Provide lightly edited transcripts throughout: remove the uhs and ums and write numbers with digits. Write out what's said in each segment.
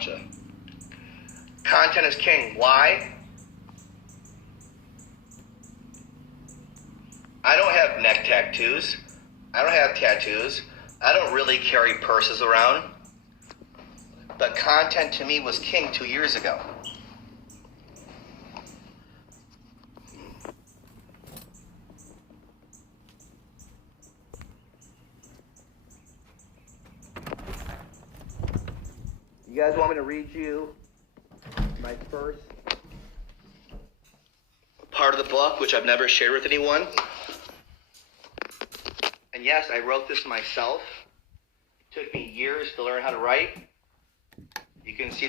Wancha. Content is king. Why? I don't have neck tattoos. I don't have tattoos. I don't really carry purses around. But content to me was king 2 years ago. You guys want me to read you my first part of the book, which I've never shared with anyone? And yes, I wrote this myself. It took me years to learn how to write. You can see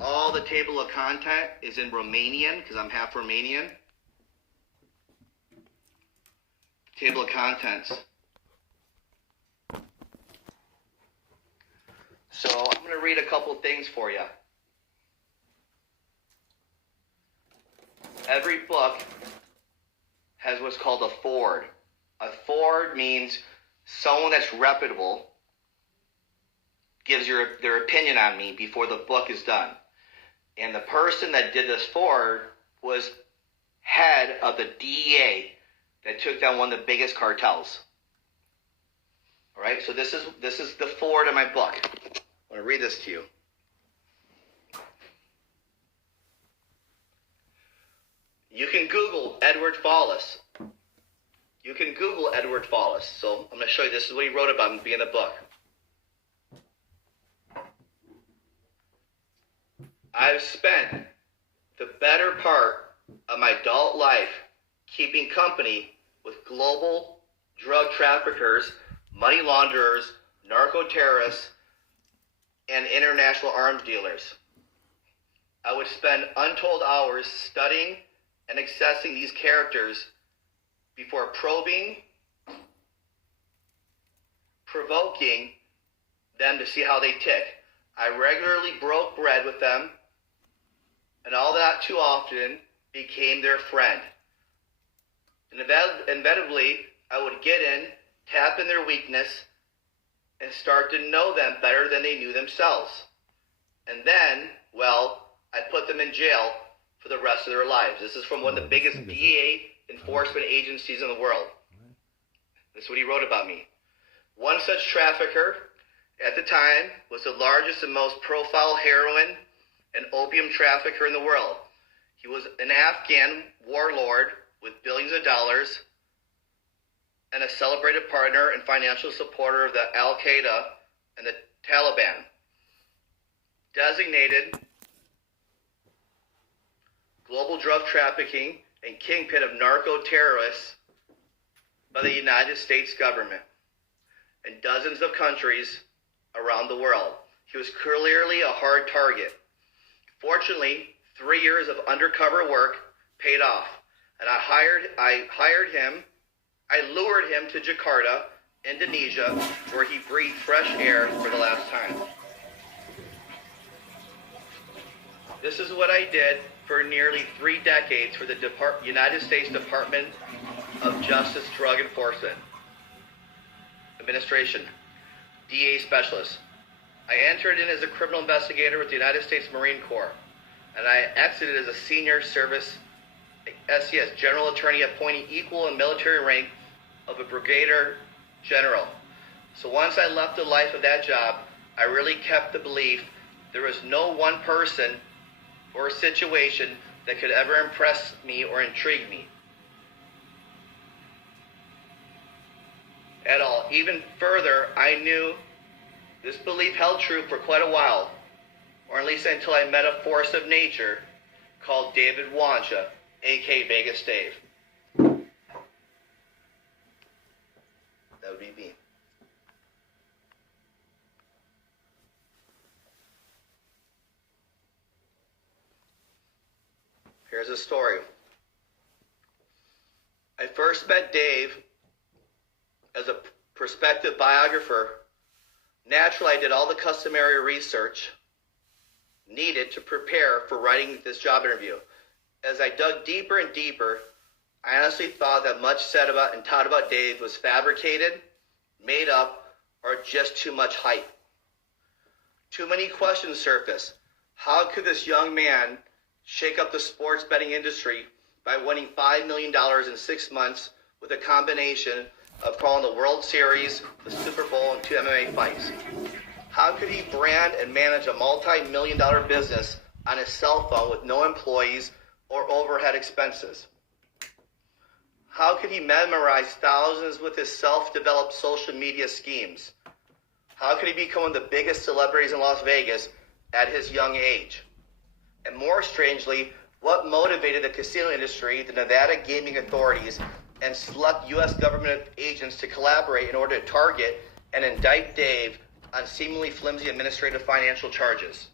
all the table of content is in Romanian because I'm half Romanian. Table of contents. So I'm going to read a couple things for you. Every book has what's called a forward. A forward means someone that's reputable gives their opinion on me before the book is done. And the person that did this forward was head of the DEA that took down one of the biggest cartels. All right, so this is the forward of my book. I'm going to read this to you. You can Google Edward Follis. You can Google Edward Follis. So I'm going to show you, this is what he wrote about in the beginning of the book. I've spent the better part of my adult life keeping company with global drug traffickers, money launderers, narco-terrorists, and international arms dealers. I would spend untold hours studying and assessing these characters before probing, provoking them to see how they tick. I regularly broke bread with them, and all that too often became their friend. And inevitably, I would get in, tap in their weakness, and start to know them better than they knew themselves. And then, well, I put them in jail for the rest of their lives. This is from one of the biggest DEA enforcement agencies in the world. This is what he wrote about me. One such trafficker at the time was the largest and most profiled heroin and opium trafficker in the world. He was an Afghan warlord with billions of dollars and a celebrated partner and financial supporter of the Al-Qaeda and the Taliban. Designated global drug trafficking and kingpin of narco-terrorists by the United States government and dozens of countries around the world. He was clearly a hard target. Fortunately, 3 years of undercover work paid off, and I lured him to Jakarta, Indonesia, where he breathed fresh air for the last time. This is what I did for nearly 3 decades for the United States Department of Justice Drug Enforcement Administration, DEA specialist. I entered in as a criminal investigator with the United States Marine Corps, and I exited as a senior service SES, general attorney appointing equal in military rank of a brigadier general. So once I left the life of that job, I really kept the belief there was no one person or situation that could ever impress me or intrigue me at all. Even further, I knew this belief held true for quite a while, or at least until I met a force of nature called David Wancha, aka Vegas Dave. That would be me. Here's a story. I first met Dave as a prospective biographer. Naturally, I did all the customary research needed to prepare for writing this job interview. As I dug deeper and deeper, I honestly thought that much said about and taught about Dave was fabricated, made up, or just too much hype. Too many questions surface. How could this young man shake up the sports betting industry by winning $5 million in 6 months with a combination of calling the World Series, the Super Bowl, and 2 MMA fights? How could he brand and manage a multi-million-dollar business on his cell phone with no employees or overhead expenses? How could he memorize thousands with his self-developed social media schemes? How could he become one of the biggest celebrities in Las Vegas at his young age? And more strangely, what motivated the casino industry, the Nevada gaming authorities, and select U.S. government agents to collaborate in order to target and indict Dave on seemingly flimsy administrative financial charges?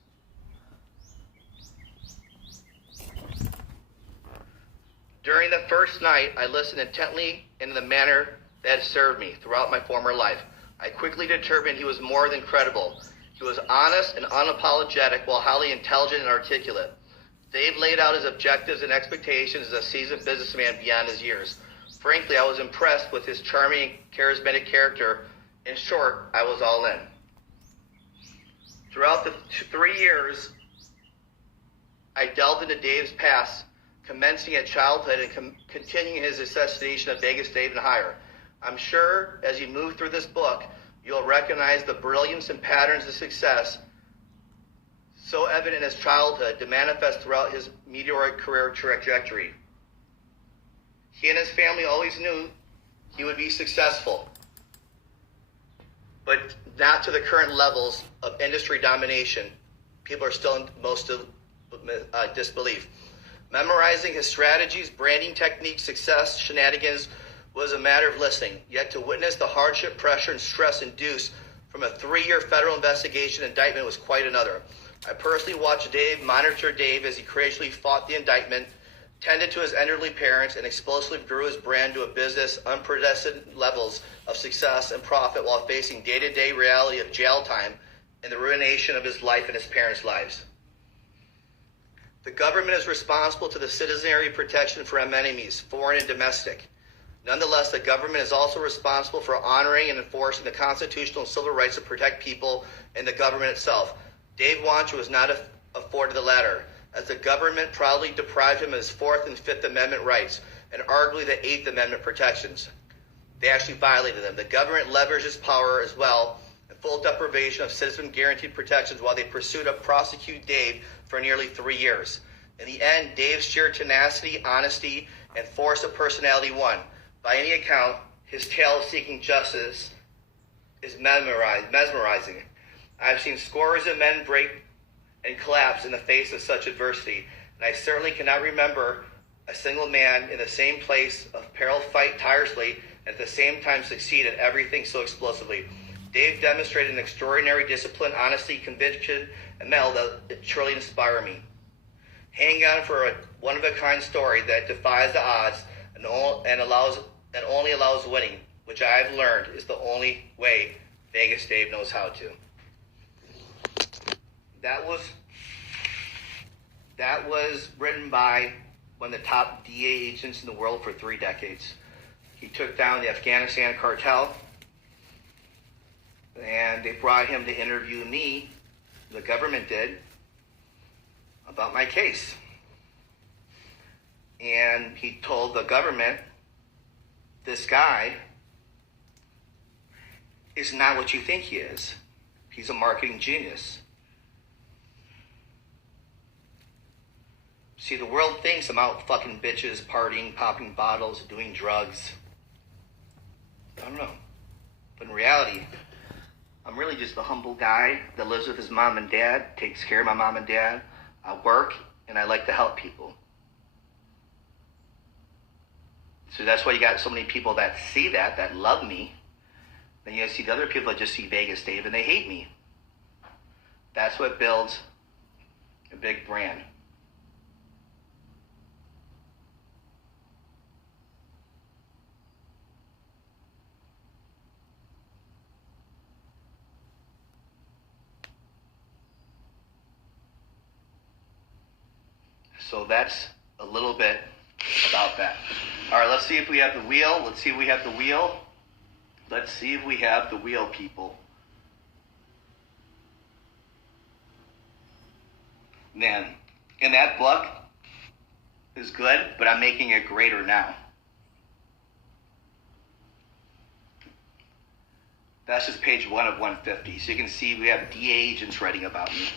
During the first night, I listened intently in the manner that had served me throughout my former life. I quickly determined he was more than credible. He was honest and unapologetic while highly intelligent and articulate. Dave laid out his objectives and expectations as a seasoned businessman beyond his years. Frankly, I was impressed with his charming, charismatic character. In short, I was all in. Throughout the 3 years, I delved into Dave's past, commencing at childhood and continuing his assassination of Vegas Dave and higher. I'm sure as you move through this book, you'll recognize the brilliance and patterns of success so evident in his childhood to manifest throughout his meteoric career trajectory. He and his family always knew he would be successful, but not to the current levels of industry domination. People are still in most of disbelief. Memorizing his strategies, branding techniques, success, shenanigans was a matter of listening. Yet to witness the hardship, pressure, and stress induced from a 3-year federal investigation indictment was quite another. I personally watched Dave, monitor Dave as he courageously fought the indictment, tended to his elderly parents, and explosively grew his brand to a business unprecedented levels of success and profit while facing day-to-day reality of jail time and the ruination of his life and his parents' lives. The government is responsible to the citizenry protection from enemies, foreign and domestic. Nonetheless, the government is also responsible for honoring and enforcing the constitutional and civil rights to protect people and the government itself. Dave Wancho was not afforded the latter, as the government proudly deprived him of his 4th and 5th Amendment rights, and arguably the 8th Amendment protections. They actually violated them. The government leveraged its power as well, in full deprivation of citizen-guaranteed protections while they pursued to prosecute Dave for nearly 3 years. In the end, Dave's sheer tenacity, honesty, and force of personality won. By any account, his tale of seeking justice is mesmerizing. I've seen scores of men break and collapse in the face of such adversity, and I certainly cannot remember a single man in the same place of peril fight tirelessly and at the same time succeed at everything so explosively. Dave demonstrated an extraordinary discipline, honesty, conviction, and mettle that truly inspire me. Hang on for a one-of-a-kind story that defies the odds and only allows winning, which I've learned is the only way Vegas Dave knows how to. That was written by one of the top DA agents in the world for 3 decades. He took down the Afghanistan cartel, and they brought him to interview me, the government did, about my case. And he told the government, this guy is not what you think he is. He's a marketing genius. See, the world thinks I'm out fucking bitches, partying, popping bottles, doing drugs. I don't know. But in reality, I'm really just a humble guy that lives with his mom and dad, takes care of my mom and dad. I work, and I like to help people. So that's why you got so many people that see that love me. Then you see the other people that just see Vegas Dave and they hate me. That's what builds a big brand. So that's a little bit about that. All right, let's see if we have the wheel. Let's see if we have the wheel. Let's see if we have the wheel, people. Man, and that book is good, but I'm making it greater now. That's just page 1 of 150. So you can see we have DA agents writing about me.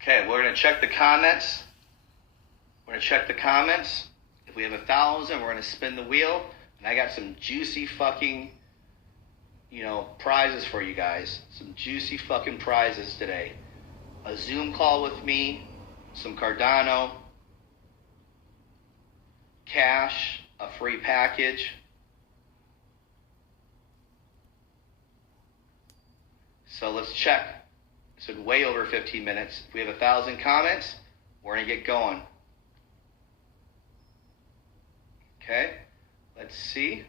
Okay, we're going to check the comments. We're going to check the comments. If we have 1,000, we're going to spin the wheel. And I got some juicy fucking, prizes for you guys. Some juicy fucking prizes today. A Zoom call with me, some Cardano, cash, a free package. So let's check. It's been way over 15 minutes. If we have 1,000 comments, we're going to get going. Okay, let's see.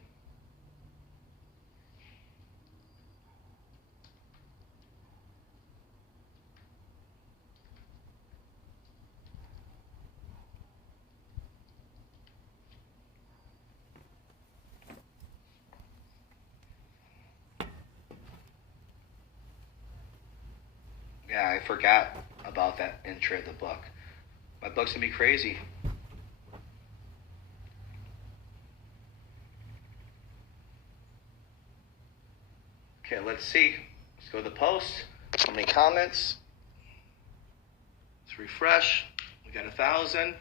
Yeah, I forgot about that intro of the book. My book's gonna be crazy. Okay, let's see. Let's go to the post. How many comments? Let's refresh. We got 1,000.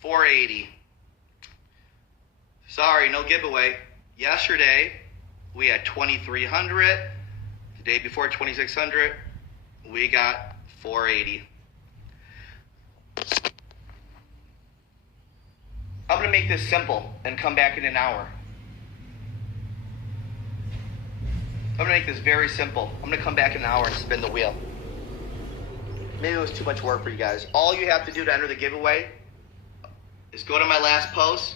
480. Sorry, no giveaway. Yesterday, we had 2,300. The day before, 2,600. We got 480. I'm going to make this simple and come back in an hour. I'm going to make this very simple. I'm going to come back in an hour and spin the wheel. Maybe it was too much work for you guys. All you have to do to enter the giveaway is go to my last post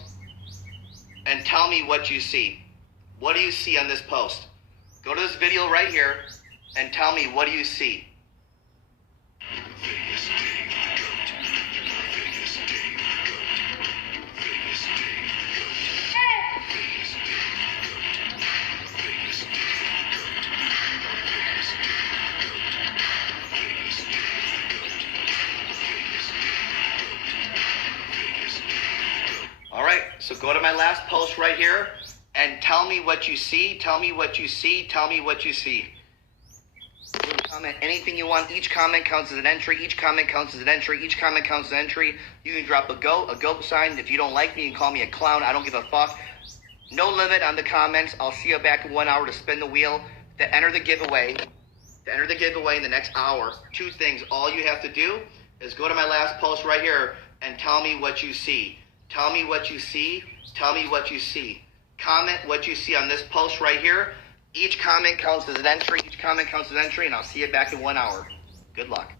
and tell me what you see. What do you see on this post? Go to this video right here and tell me, what do you see? All right, so go to my last post right here and tell me what you see. Tell me what you see. Tell me what you see. You can comment anything you want. Each comment counts as an entry. Each comment counts as an entry. Each comment counts as an entry. You can drop a goat sign. If you don't like me, you can call me a clown. I don't give a fuck. No limit on the comments. I'll see you back in 1 hour to spin the wheel, to enter the giveaway. To enter the giveaway in the next hour. 2 things. All you have to do is go to my last post right here and tell me what you see. Tell me what you see. Tell me what you see. Comment what you see on this post right here. Each comment counts as an entry. Each comment counts as an entry, and I'll see you back in 1 hour. Good luck.